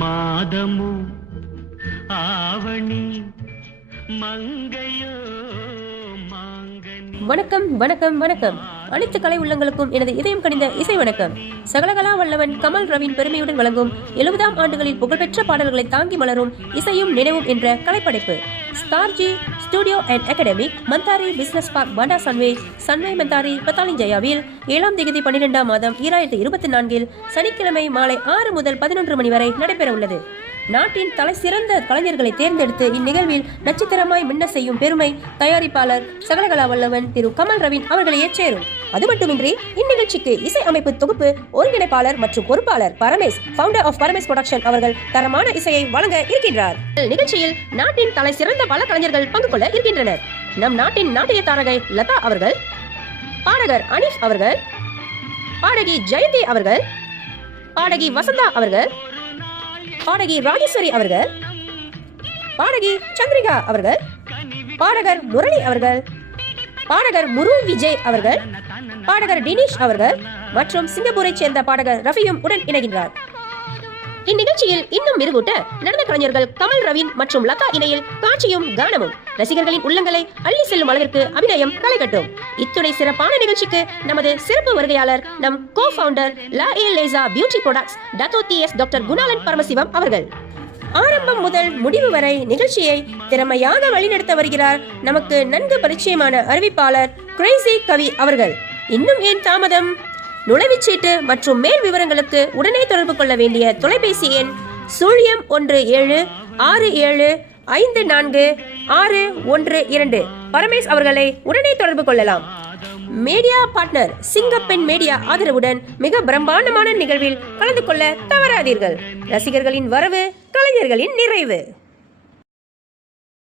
மாதமோ ஆவணி மங்கையோ மாங்கனி. வணக்கம் வணக்கம் வணக்கம். அனைத்து கலை உள்ளங்களுக்கும் எனது இதயம் கனிந்த இசை வணக்கம். சகலகலா வல்லவன் கமல் ரவின் பெருமையுடன் வழங்கும் 70ஆம் ஆண்டுகளில் புகழ்பெற்ற பாடல்களை தாங்கி மலரும் இசையும் நினைவும் என்ற கலைப்படைப்பு. ஸ்டார்ஜி studio and academic, Mentari business park, Bandar Sunway Mentari, Petaling ஜயாவில் 7ஆம் தேதி 12ஆம் மாதம் 2024 சனிக்கிழமை மாலை 6 முதல் 11 மணி வரை நடைபெற உள்ளது. நாட்டின் தலை சிறந்த கலைஞர்களை தேர்ந்தெடுத்து இந்நிகழ்வில் நட்சத்திரமாய் மின்ன செய்யும் பெருமை தயாரிப்பாளர் சகலகலா வல்லவன் திரு கமல் ரவின் அவர்களையே சேரும். அது மட்டுமின்றி இந்நிகழ்ச்சிக்கு இசை அமைப்பு தொகுப்பு ஒருங்கிணைப்பாளர் மற்றும் பொறுப்பாளர் Paramesh, founder of Paramesh production அவர்கள் தரமான இசையை வழங்க இருக்கின்றார். நிகழ்ச்சியில் நாட்டின் தலை சிறந்த பல கலைஞர்கள் பங்கு கொள்ள இருக்கின்றனர். நம் நாட்டின் நாட்டிய தாரகை லதா அவர்கள், பாடகர் அனீஃப் அவர்கள், பாடகி ஜெயந்தி அவர்கள், பாடகி வசந்தா அவர்கள், பாடகி ராஜேஸ்வரி அவர்கள், பாடகி சந்திரிகா அவர்கள், பாடகர் முரளி அவர்கள், பாடகர் முரு விஜய் அவர்கள், பாடகர் டினிஷ் அவர்கள் மற்றும் சிங்கப்பூரை சேர்ந்த பாடகர் ரஃபியும் உடன் இணைகின்றார். இந்நிகழ்ச்சியில் இன்னும் மெருகூட்ட நடன கலைஞர்கள் கமல் ரவின் மற்றும் லதா இணையில் காட்சியும் கானமும் ரசிகர்களின் உள்ளங்களை அள்ளி செல்லும் அளவிற்கு அபிநயம் களை கட்டும். இத்துணை சிறப்பான நிகழ்ச்சிக்கு நமது சிறப்பு வருகையாளர் நம் கோ ஃபவுண்டர் லா லேசா beauty products doctor Gunalan Paramasivam அவர்கள். ஆரம்பம் முதல் முடிவு வரை நிகழ்ச்சியை திறமையாக வழிநடத்த வருகிறார் நமக்கு நன்கு பரிச்சயமான அறிவிப்பாளர் கிரேசி கவி அவர்கள். இன்னும் ஏன் தாமதம்? நுழைவுச்சீட்டு மற்றும் மேல் விவரங்களுக்கு உடனே தொடர்பு கொள்ள வேண்டிய தொலைபேசி எண் 0117654612. பரமேஷ் அவர்களை உடனே தொடர்பு கொள்ளலாம். மீடியா பார்ட்னர் சிங்கப்பெண் மீடியா ஆதரவுடன் மிக பிரம்மாண்டமான நிகழ்வில் கலந்து கொள்ள தவறாதீர்கள். ரசிகர்களின் வரவு, கலைஞர்களின் நிறைவு.